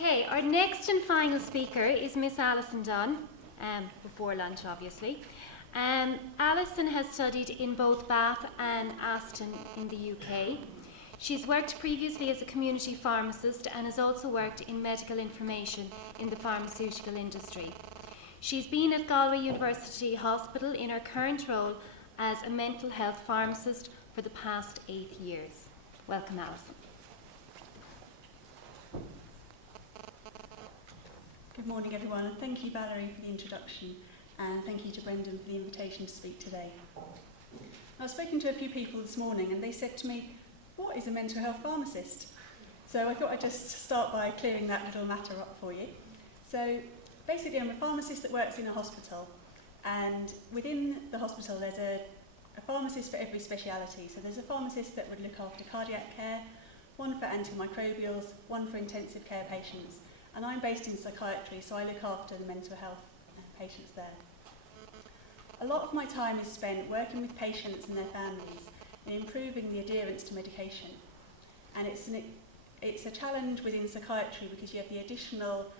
Okay, our next and final speaker is Miss Alison Dunne, before lunch obviously. Alison has studied in both Bath and Aston in the UK. She's worked previously as a community pharmacist and has also worked in medical information in the pharmaceutical industry. She's been at Galway University Hospital in her current role as a mental health pharmacist for the past 8 years. Welcome, Alison. Good morning, everyone, and thank you, Valerie, for the introduction, and thank you to Brendan for the invitation to speak today. I've spoken to a few people this morning, and they said to me, "What is a mental health pharmacist?" So I thought I'd just start by clearing that little matter up for you. So basically, I'm a pharmacist that works in a hospital, and within the hospital there's a pharmacist for every speciality. So there's a pharmacist that would look after cardiac care, one for antimicrobials, one for intensive care patients. And I'm based in psychiatry, so I look after the mental health patients there. A lot of my time is spent working with patients and their families and improving the adherence to medication. And it's a challenge within psychiatry because you have the additional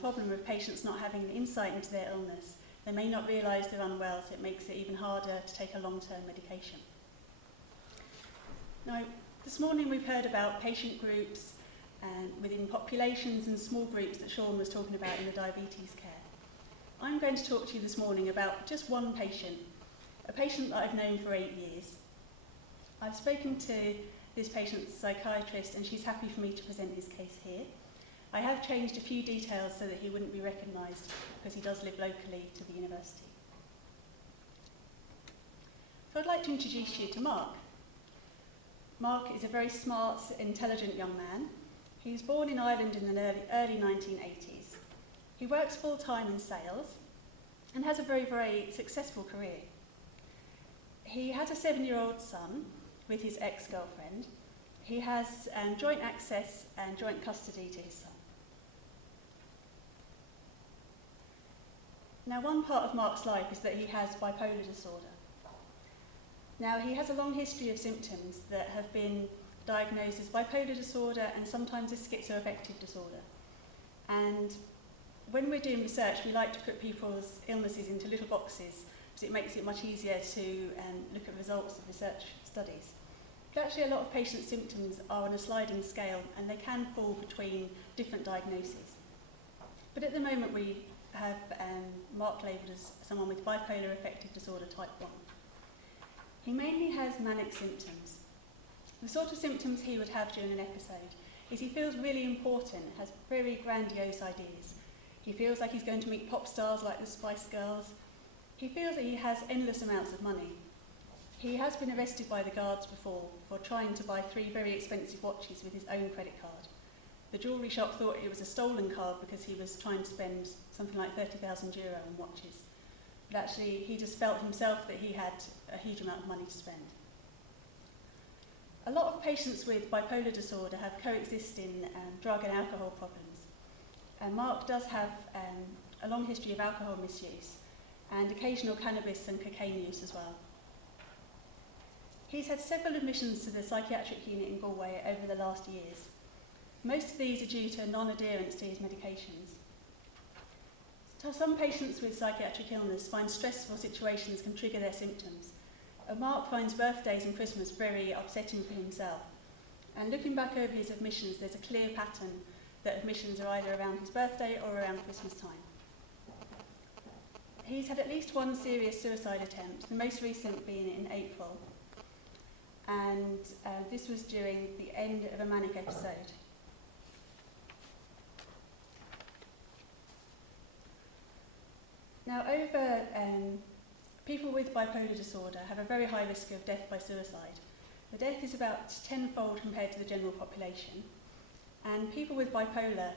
problem of patients not having insight into their illness. They may not realise they're unwell, so it makes it even harder to take a long-term medication. Now, this morning we've heard about patient groups within populations and small groups that Sean was talking about in the diabetes care. I'm going to talk to you this morning about just one patient, a patient that I've known for 8 years. I've spoken to this patient's psychiatrist and she's happy for me to present his case here. I have changed a few details so that he wouldn't be recognised because he does live locally to the university. So I'd like to introduce you to Mark. Mark is a very smart, intelligent young man. He was born in Ireland in the early 1980s. He works full-time in sales and has a very, very successful career. He has a 7-year-old son with his ex-girlfriend. He has joint access and joint custody to his son. Now, one part of Mark's life is that he has bipolar disorder. Now, he has a long history of symptoms that have been diagnosed as bipolar disorder and sometimes as schizoaffective disorder. And when we're doing research, we like to put people's illnesses into little boxes because it makes it much easier to look at results of research studies. But actually, a lot of patients' symptoms are on a sliding scale and they can fall between different diagnoses. But at the moment, we have Mark labelled as someone with bipolar affective disorder type 1. He mainly has manic symptoms. The sort of symptoms he would have during an episode is he feels really important, has very grandiose ideas. He feels like he's going to meet pop stars like the Spice Girls. He feels that he has endless amounts of money. He has been arrested by the guards before for trying to buy 3 very expensive watches with his own credit card. The jewellery shop thought it was a stolen card because he was trying to spend something like €30,000 on watches. But actually, he just felt himself that he had a huge amount of money to spend. A lot of patients with bipolar disorder have coexisting drug and alcohol problems. And Mark does have a long history of alcohol misuse and occasional cannabis and cocaine use as well. He's had several admissions to the psychiatric unit in Galway over the last years. Most of these are due to non-adherence to his medications. So some patients with psychiatric illness find stressful situations can trigger their symptoms. Mark finds birthdays and Christmas very upsetting for himself. And looking back over his admissions, there's a clear pattern that admissions are either around his birthday or around Christmas time. He's had at least one serious suicide attempt, the most recent being in April. And this was during the end of a manic episode. Now, people with bipolar disorder have a very high risk of death by suicide. The death is about 10-fold compared to the general population. And people with bipolar,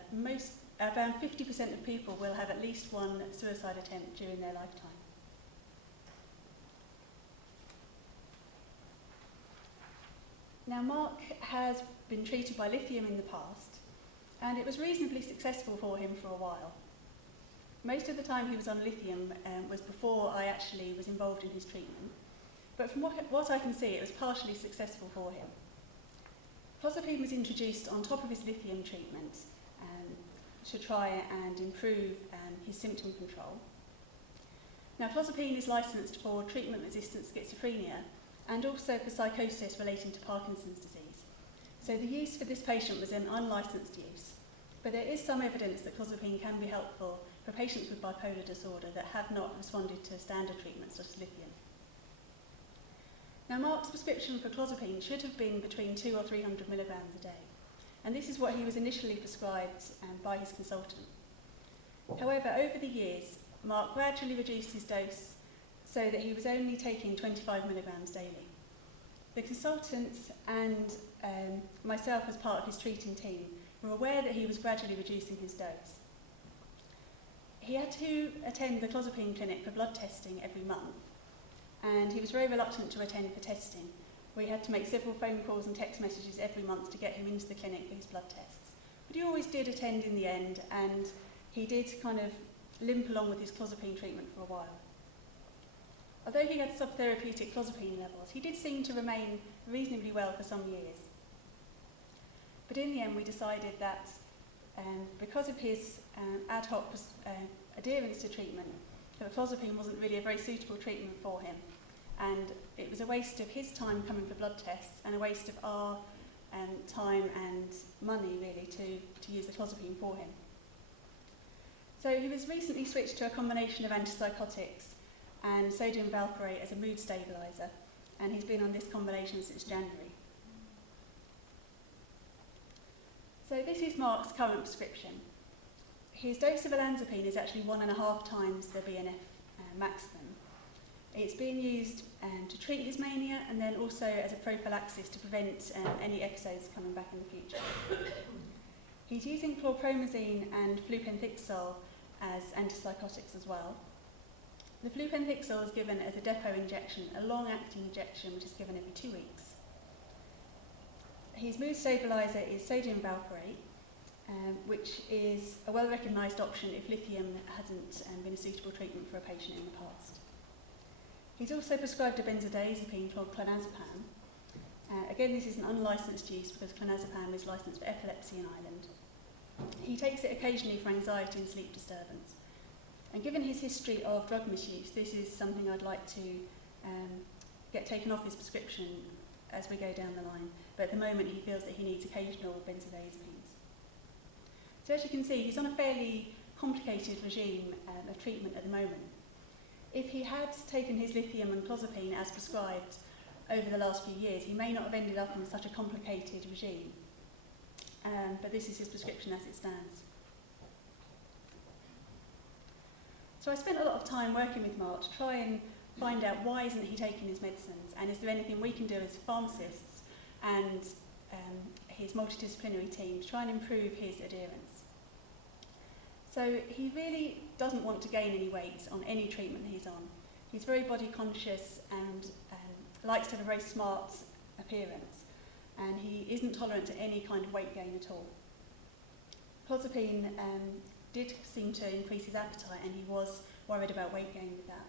around 50% of people will have at least one suicide attempt during their lifetime. Now, Mark has been treated by lithium in the past, and it was reasonably successful for him for a while. Most of the time he was on lithium was before I actually was involved in his treatment. But from what I can see, it was partially successful for him. Clozapine was introduced on top of his lithium treatment to try and improve his symptom control. Now, clozapine is licensed for treatment-resistant schizophrenia and also for psychosis relating to Parkinson's disease. So the use for this patient was an unlicensed use, but there is some evidence that clozapine can be helpful for patients with bipolar disorder that have not responded to standard treatments such as lithium. Now, Mark's prescription for clozapine should have been between 200 or 300 milligrams a day, and this is what he was initially prescribed by his consultant. However, over the years, Mark gradually reduced his dose so that he was only taking 25 milligrams daily. The consultants and myself as part of his treating team were aware that he was gradually reducing his dose. He had to attend the clozapine clinic for blood testing every month, and he was very reluctant to attend for testing. We had to make several phone calls and text messages every month to get him into the clinic for his blood tests. But he always did attend in the end, and he did kind of limp along with his clozapine treatment for a while. Although he had subtherapeutic clozapine levels, he did seem to remain reasonably well for some years. But in the end, we decided that because of his ad hoc adherence to treatment, that clozapine wasn't really a very suitable treatment for him. And it was a waste of his time coming for blood tests and a waste of our time and money, really, to use the clozapine for him. So he was recently switched to a combination of antipsychotics and sodium valproate as a mood stabiliser, and he's been on this combination since January. So this is Mark's current prescription. His dose of olanzapine is actually 1.5 times the BNF maximum. It's being used to treat his mania and then also as a prophylaxis to prevent any episodes coming back in the future. He's using chlorpromazine and flupentixol as antipsychotics as well. The flupentixol is given as a depot injection, a long-acting injection which is given every 2 weeks. His mood stabiliser is sodium valproate, which is a well-recognised option if lithium hasn't been a suitable treatment for a patient in the past. He's also prescribed a benzodiazepine called clonazepam. Again, this is an unlicensed use because clonazepam is licensed for epilepsy in Ireland. He takes it occasionally for anxiety and sleep disturbance. And given his history of drug misuse, this is something I'd like to get taken off his prescription as we go down the line. But at the moment, he feels that he needs occasional benzodiazepines. So as you can see, he's on a fairly complicated regime of treatment at the moment. If he had taken his lithium and clozapine as prescribed over the last few years, he may not have ended up in such a complicated regime. But this is his prescription as it stands. So I spent a lot of time working with Mark to try and find out why isn't he taking his medicines, and is there anything we can do as pharmacists and his multidisciplinary team to try and improve his adherence. So he really doesn't want to gain any weight on any treatment he's on. He's very body conscious and likes to have a very smart appearance, and he isn't tolerant to any kind of weight gain at all. Clozapine did seem to increase his appetite, and he was worried about weight gain with that.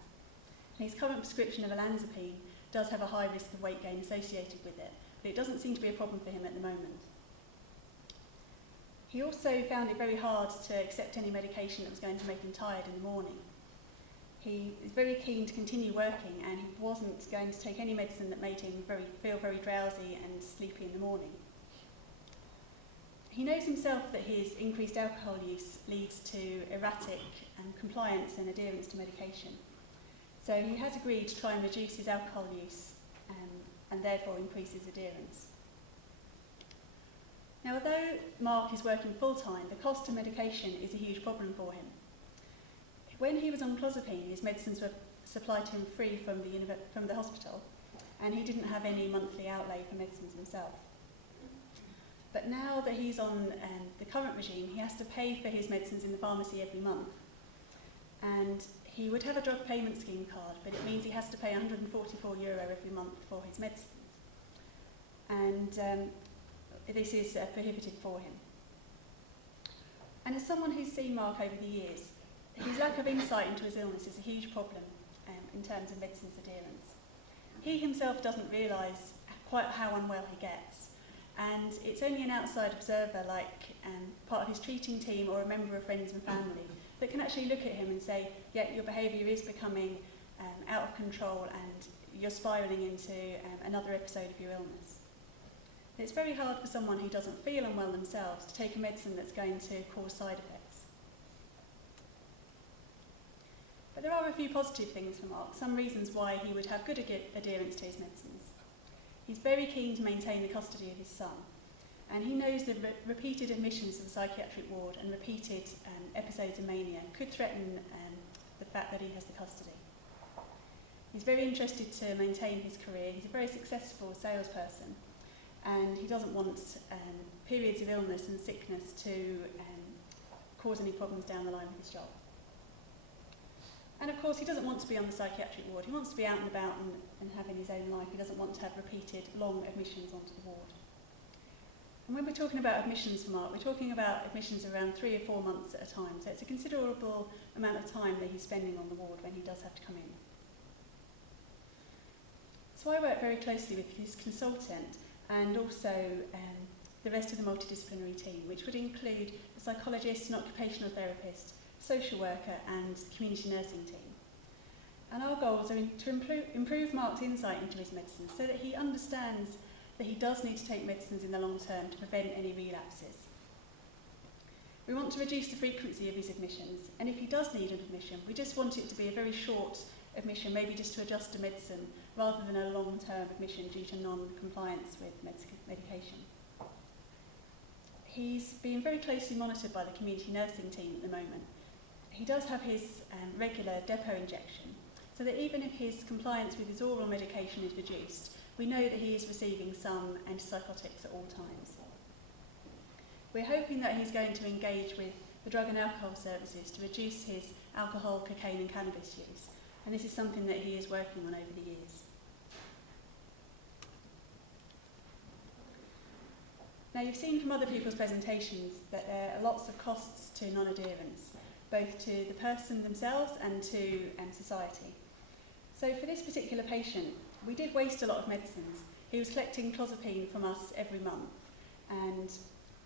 And his current prescription of olanzapine does have a high risk of weight gain associated with it, but it doesn't seem to be a problem for him at the moment. He also found it very hard to accept any medication that was going to make him tired in the morning. He is very keen to continue working, and he wasn't going to take any medicine that made him feel very drowsy and sleepy in the morning. He knows himself that his increased alcohol use leads to erratic compliance and adherence to medication. So he has agreed to try and reduce his alcohol use and therefore increase his adherence. Now, although Mark is working full-time, the cost of medication is a huge problem for him. When he was on clozapine, his medicines were supplied to him free from the hospital, and he didn't have any monthly outlay for medicines himself. But now that he's on the current regime, he has to pay for his medicines in the pharmacy every month. And he would have a drug payment scheme card, but it means he has to pay €144 every month for his medicines. And this is prohibitive for him. And as someone who's seen Mark over the years, his lack of insight into his illness is a huge problem in terms of medicines adherence. He himself doesn't realise quite how unwell he gets, And it's only an outside observer, like part of his treating team or a member of friends and family, that can actually look at him and say, yeah, your behaviour is becoming out of control and you're spiralling into another episode of your illness. It's very hard for someone who doesn't feel unwell themselves to take a medicine that's going to cause side effects. But there are a few positive things for Mark, some reasons why he would have good adherence to his medicines. He's very keen to maintain the custody of his son, and he knows that repeated admissions to the psychiatric ward and repeated episodes of mania could threaten the fact that he has the custody. He's very interested to maintain his career. He's a very successful salesperson, and he doesn't want periods of illness and sickness to cause any problems down the line with his job. And of course, he doesn't want to be on the psychiatric ward. He wants to be out and about and having his own life. He doesn't want to have repeated long admissions onto the ward. And when we're talking about admissions for Mark, we're talking about admissions around 3 or 4 months at a time. So it's a considerable amount of time that he's spending on the ward when he does have to come in. So I work very closely with his consultant and also the rest of the multidisciplinary team, which would include a psychologist, an occupational therapist, social worker and the community nursing team. And our goals are to improve Mark's insight into his medicines so that he understands that he does need to take medicines in the long term to prevent any relapses. We want to reduce the frequency of his admissions, and if he does need an admission, we just want it to be a very short admission, maybe just to adjust a medicine, rather than a long-term admission due to non-compliance with medication. He's being very closely monitored by the community nursing team at the moment. He does have his regular depot injection, so that even if his compliance with his oral medication is reduced, we know that he is receiving some antipsychotics at all times. We're hoping that he's going to engage with the drug and alcohol services to reduce his alcohol, cocaine and cannabis use, and this is something that he is working on over the years. Now, you've seen from other people's presentations that there are lots of costs to non-adherence, both to the person themselves and to society. So for this particular patient, we did waste a lot of medicines. He was collecting clozapine from us every month, and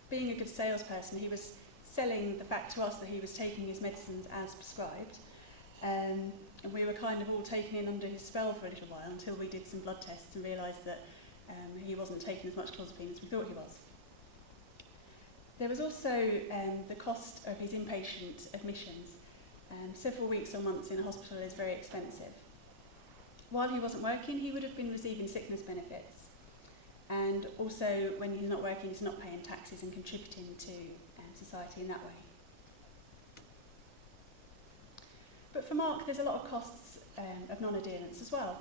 being a good salesperson, he was selling the fact to us that he was taking his medicines as prescribed, and we were kind of all taken in under his spell for a little while until we did some blood tests and realised that he wasn't taking as much clozapine as we thought he was. There was also the cost of his inpatient admissions. Several weeks or months in a hospital is very expensive. While he wasn't working, he would have been receiving sickness benefits. And also, when he's not working, he's not paying taxes and contributing to society in that way. But for Mark, there's a lot of costs of non-adherence as well.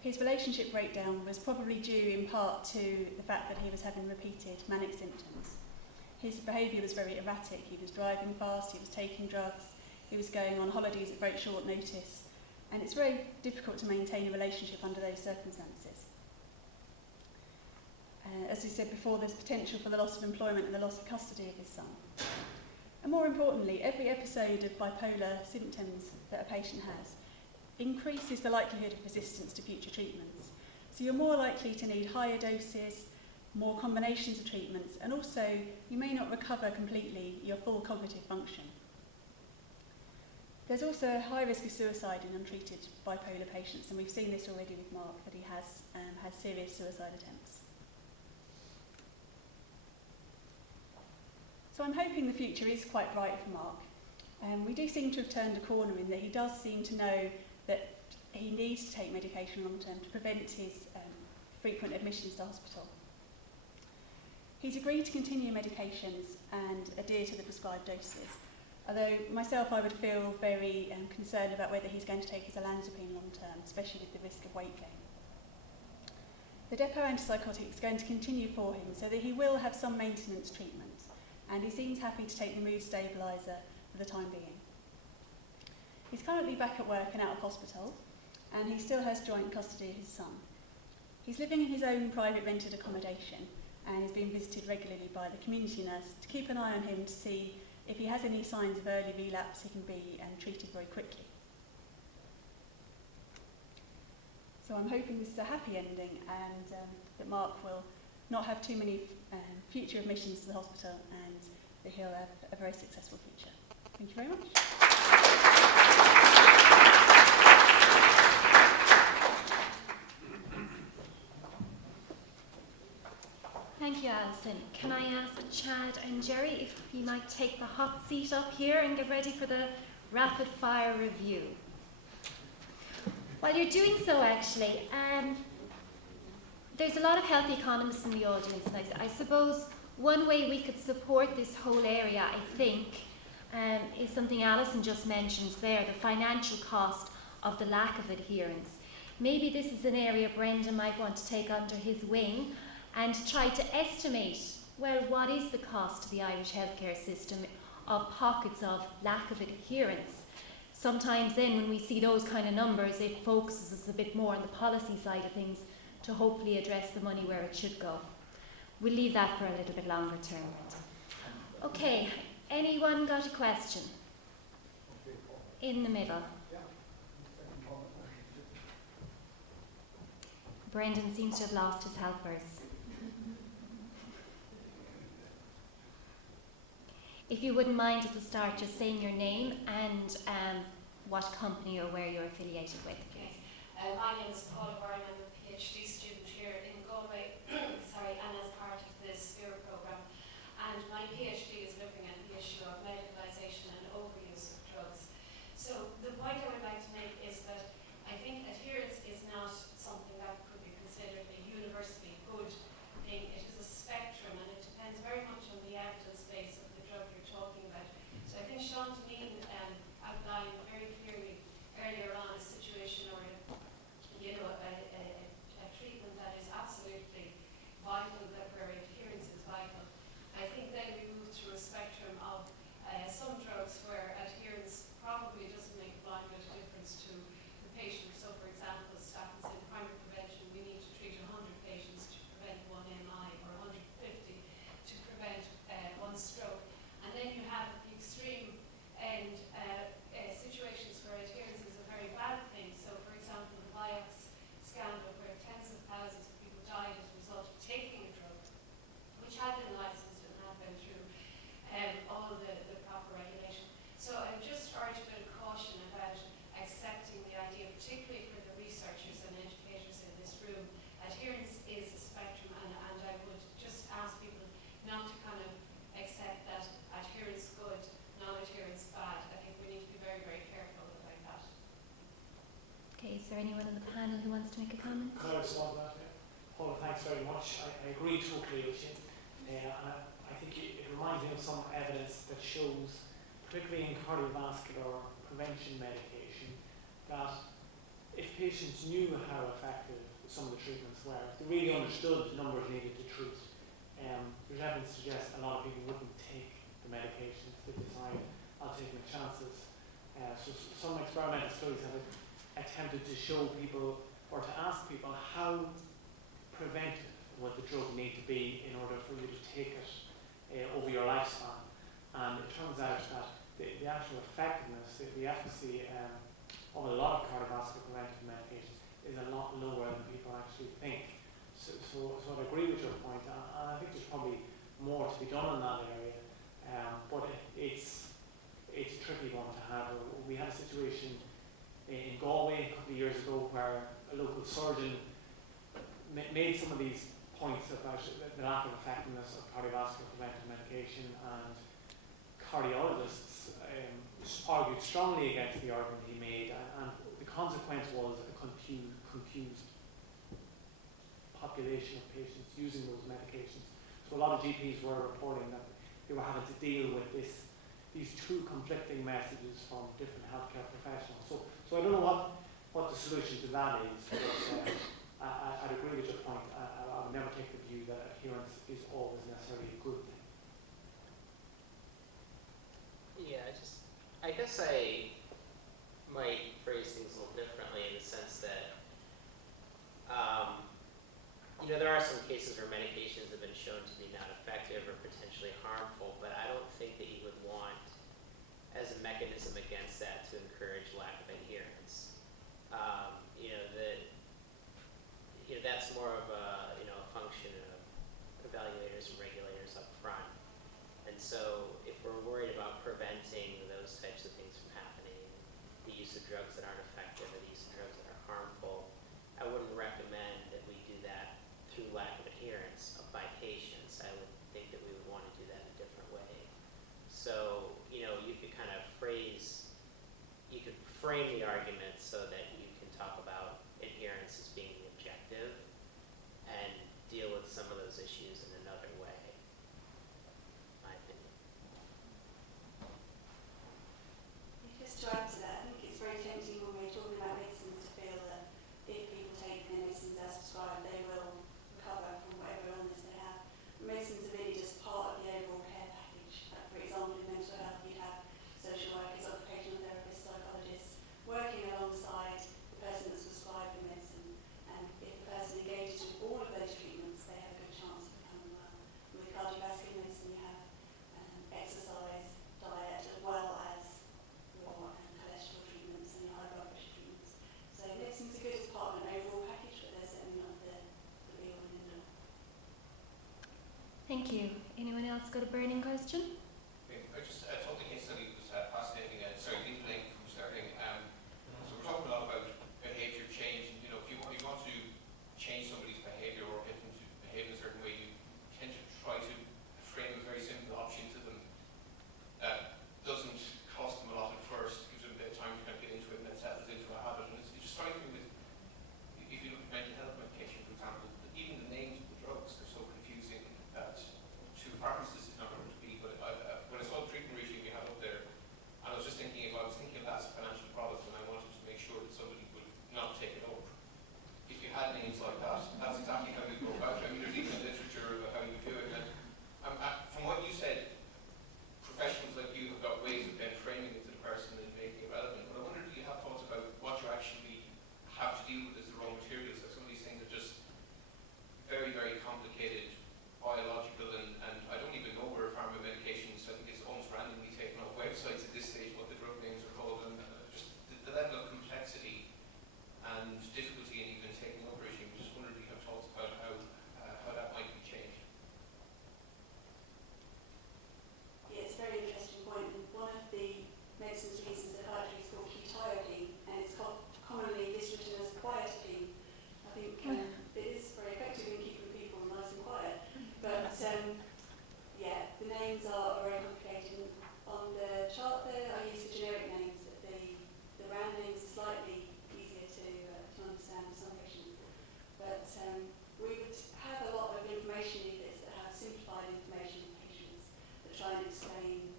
His relationship breakdown was probably due in part to the fact that he was having repeated manic symptoms. His behaviour was very erratic. He was driving fast, he was taking drugs, he was going on holidays at very short notice, and it's very difficult to maintain a relationship under those circumstances. As we said before, there's potential for the loss of employment and the loss of custody of his son. And more importantly, every episode of bipolar symptoms that a patient has increases the likelihood of resistance to future treatments. So you're more likely to need higher doses, more combinations of treatments, and also you may not recover completely your full cognitive function. There's also a high risk of suicide in untreated bipolar patients, and we've seen this already with Mark, that he has had serious suicide attempts. So I'm hoping the future is quite bright for Mark. We do seem to have turned a corner in that he does seem to know that he needs to take medication long term to prevent his frequent admissions to hospital. He's agreed to continue medications and adhere to the prescribed doses. Although myself, I would feel very concerned about whether he's going to take his olanzapine long term, especially with the risk of weight gain. The depot antipsychotic is going to continue for him so that he will have some maintenance treatment, and he seems happy to take the mood stabiliser for the time being. He's currently back at work and out of hospital, and he still has joint custody of his son. He's living in his own private rented accommodation, and is being visited regularly by the community nurse to keep an eye on him to see if he has any signs of early relapse. He can be treated very quickly. So I'm hoping this is a happy ending, and that Mark will not have too many future admissions to the hospital, and that he'll have a very successful future. Thank you very much. Thank you, Alison. Can I ask Chad and Jerry if you might take the hot seat up here and get ready for the rapid fire review? While you're doing so, actually, there's a lot of health economists in the audience, and I suppose one way we could support this whole area, I think, is something Alison just mentioned there, the financial cost of the lack of adherence. Maybe this is an area Brendan might want to take under his wing and try to estimate, well, what is the cost to the Irish healthcare system of pockets of lack of adherence? Sometimes then when we see those kind of numbers, it focuses us a bit more on the policy side of things to hopefully address the money where it should go. We'll leave that for a little bit longer term. Okay, anyone got a question? In the middle. Brendan seems to have lost his helpers. If you wouldn't mind at the start just saying your name and what company or where you're affiliated with, please. My name is Paula Byrne. I'm a PhD student here in Galway, and as part of the SPHERE programme. And my PhD is looking at the issue of medicalisation and overuse of drugs. So the point I would like to make is that I think adherence is not something that could be considered a universally good thing. It is a spectrum, and it depends very much on the evidence base of the drug you're talking about. So I think Sean Dunne outlined very clearly earlier on a situation or a treatment that is absolutely vital, that where adherence is vital. I think then we move through a spectrum of some drugs where adherence probably doesn't make a blind bit of difference to the patient. So for example, statins in primary prevention, we need to treat 100 patients to prevent 1 MI or 150 to prevent 1 stroke. And then you have the extreme end situations where adherence is a very bad thing. So for example, the Vioxx scandal where tens of thousands of people died as a result of taking a drug which had been licensed and had been through all the proper regulation. So I just urge a bit of caution about accepting the idea, particularly for the researchers and educators in this room. Adherence is a spectrum, and I would just ask people not to kind of accept that adherence good, non-adherence bad. I think we need to be very, very careful about that. Okay, is there anyone on the panel who wants to make a comment? Could I respond to that? Paula, thanks very much. I agree totally with you. I think it reminds me of some evidence that shows, particularly in cardiovascular prevention medication, that if patients knew how effective some of the treatments were, if they really understood the numbers needed to treat, there's evidence to suggest a lot of people wouldn't take the medications. They decide, I'll take my chances. So some experimental studies have attempted to show people or to ask people how preventive would the drug need to be in order for you to take it over your lifespan. And it turns out that the actual effectiveness, the efficacy of a lot of cardiovascular preventive medications is a lot lower than people actually think. So I agree with your point, and I think there's probably more to be done in that area, but it's a tricky one to have. We had a situation in Galway a couple of years ago where a local surgeon made some of these points about the lack of effectiveness of cardiovascular preventive medication, and cardiologists argued strongly against the argument he made, and the consequence was a confused population of patients using those medications. So a lot of GPs were reporting that they were having to deal with these two conflicting messages from different healthcare professionals. So I don't know what the solution to that is, but I'd agree with your point. I would never take the view that adherence is always necessarily a good thing. Yeah, I guess I might phrase things a little differently in the sense that, there are some cases where medications have been shown to be not effective or potentially harmful, but I don't think that you would want, as a mechanism against that, to encourage lack of adherence. That's more of a function of evaluators and regulators up front. And so if we're worried about preventing those types of things from happening, the use of drugs that aren't effective or the use of drugs that are harmful, I wouldn't recommend that we do that through lack of adherence by patients. I would think that we would want to do that in a different way. So, you could kind of frame the argument so that you can talk about adherence as being the objective and deal with some of those issues in another way, in my opinion. Just to add to that, I think it's very tempting when we're talking about medicines to feel that if people take their medicines as prescribed, they will recover from whatever illness they have. Medicines are really just part of the overall care package. Like, for example, in mental health, you'd have social workers, occupational therapists, psychologists working alongside the person that's prescribed the medicine. And if the person engages with all of those treatments, they have a good chance of becoming well. And with cardiovascular medicine, you have exercise, diet, as well as your cholesterol treatments and your high blood pressure treatments. So medicines are good as part of an overall package, but they're certainly not the be all and end all. Thank you. Anyone else got a burning question? I just thought the case study was fascinating. Sorry, Dean Blake from Sterling. So we're talking a lot about behaviour change. And, if you want to change somebody's behaviour or get them to behave in a certain way, you tend to try to frame a very simple option to them that doesn't cost them a lot at first, gives them a bit of time to kind of get into it, and then settles into a habit. And it just strikes me with, if you look at mental health medication, for example, even the names of the drugs are so confusing that to a pharmacist it's not going to be. But when I saw the treatment regime we had up there, and I was just thinking, if I was thinking of that as a financial product and I wanted to make sure that somebody would not take it over, if you had names like that, that's exactly how you go about it. I mean, there's even literature about how you do it. And from what you said, professionals like you have got ways of then framing it to the person and making it relevant. But I wonder, do you have thoughts about what you actually have to deal with as the raw materials? Like some of these things are just very, very complicated, biological, and I don't even know where pharma medications, I think it's almost randomly taken off websites at this stage, what the drug names are called, and just the level of complexity and difficulty in even taking over regime. I just wondered, do you have thoughts about how that might be changed? Yeah, it's a very interesting point. And one of the medicines used in psychiatry is called quetiapine, and it's commonly written as quietapine. I think it is very effective in keeping people nice and quiet. But yeah, the names are very complicated. On the chart there, I use the generic names, but the brand names are slightly easier to understand for some patients. But we would have a lot of information leaflets that have simplified information for patients that try and explain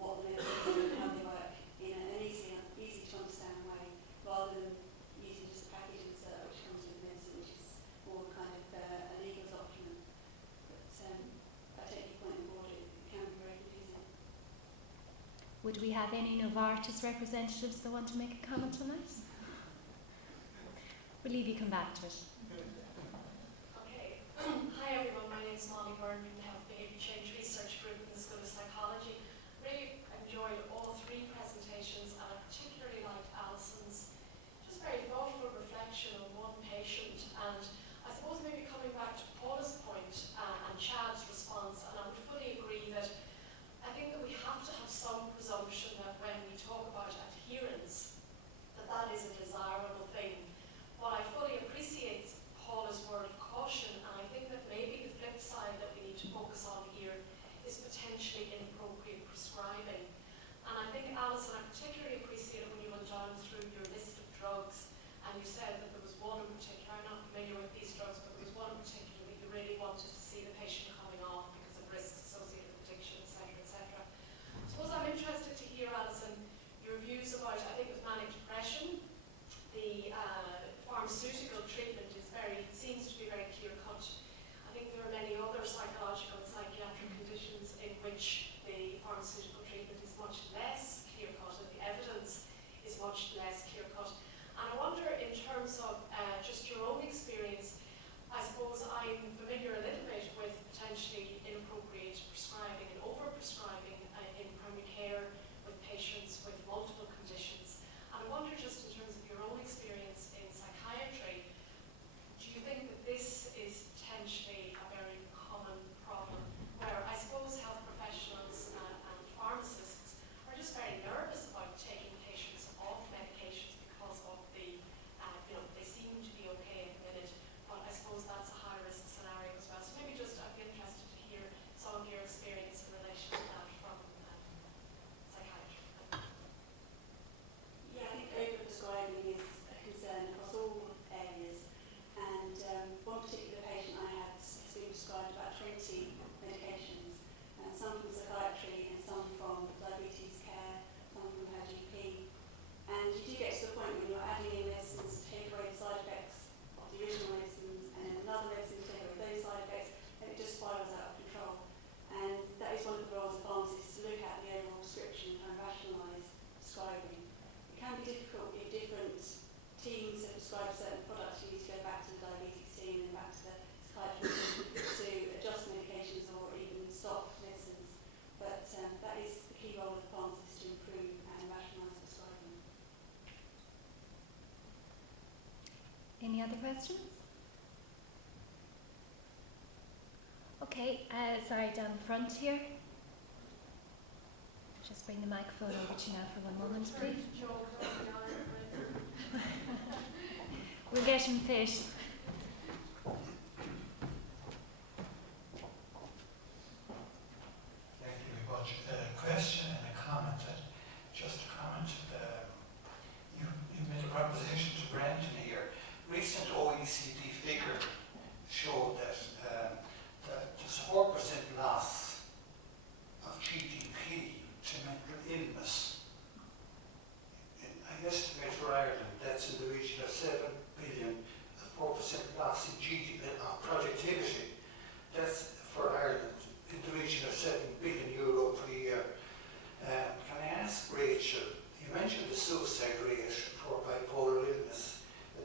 what the medicines do and how they work in an easy to understand way, rather than using just a package insert which comes with medicine, which is more kind of a legal document. But I take your point on board, it can be very confusing. Would we have any Novartis representatives that want to make a comment on that? We'll leave you come back to it. Okay. Hi everyone, my name is Molly Byrne from the Health Behaviour Change Research Group in the School of Psychology. Really enjoyed all three presentations, and I particularly liked Alison's just very thoughtful reflection on one patient. And I suppose maybe coming back to Paula's point and Chad's response, and I would fully agree that I think that we have to have some presumption that when we talk about adherence, that is a desirable thing. But I fully appreciate Paula's word of caution, and I think that maybe the flip side that we need to focus on here is potentially inappropriate prescribing. And I think, Alison, I particularly appreciate when you went down through your list of drugs, and you said that there was one in particular, I'm not familiar with these drugs, but there was one in particular that you really wanted to see the patient coming off because of risks associated with addiction, etc., etc. I suppose I'm interested to hear, Alison, your views about, I think with manic depression, the pharmaceutical treatment seems to be very clear-cut. I think there are many other psychological and psychiatric conditions in which the pharmaceutical treatment is much less clear-cut and the evidence is much less clear-cut. And I wonder, in terms of just your own experience, I suppose I'm familiar a little bit with potentially inappropriate prescribing and over-prescribing in primary care with patients with multiple conditions. And I wonder, just in terms of your own experience in psychiatry, do you think that this is potentially a very common Any other questions? Okay, sorry, down the front here. Just bring the microphone over to you now for one moment, please. We'll get him fit. Thank you very much. A question and a comment. Just a comment. You made a proposition to Brandon here. Recent OECD figure showed that there's 4% loss of GDP to mental illness. I estimate for Ireland that's in the region of 7 billion, 4% loss in GDP of productivity. That's for Ireland in the region of 7 billion euro per year. Can I ask Rachel, you mentioned the suicide rate for bipolar illness.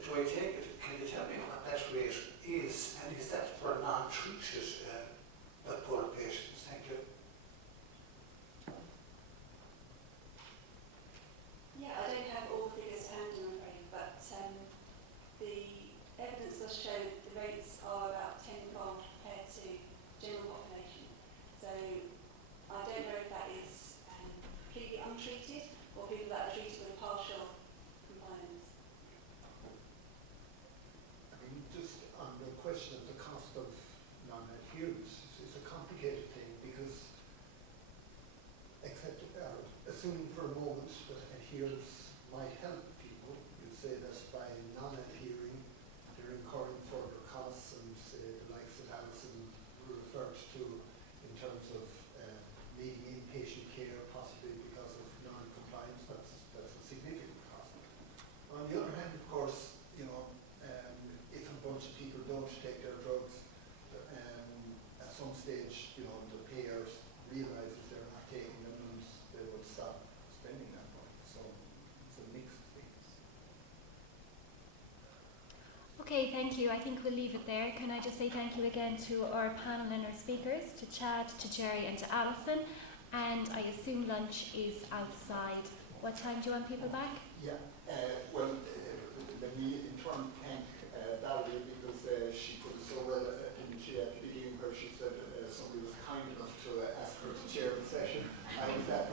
Do I take it, can you tell me what that rate is, and is that for non-treated bipolar patients? Thank you. Yeah, I don't have all the figures to hand, I'm afraid, but the evidence does show that the rates are about tenfold compared to general population. So I don't know if that is completely untreated or people that are treated with partial compliance. I mean, just on the question of the cost of non-adherence, it's a complicated thing because, assuming for a moment that adherence might help people, you'd say that by non-adhering, they're incurring further costs, and say the likes that Alison referred to in terms of needing inpatient care, possibly because of non-compliance. That's a significant cost. On the other hand, of course, if a bunch of people don't take their drugs, at some stage, the payers realizes they're not taking them and they will stop spending that money. So it's a mix of things. Okay, thank you. I think we'll leave it there. Can I just say thank you again to our panel and our speakers, to Chad, to Jerry and to Alison. And I assume lunch is outside. What time do you want people back? Yeah, well, let me in turn thank Valerie because she put it so well, didn't she, at the beginning where she said somebody was kind enough to ask her to chair the session. I was that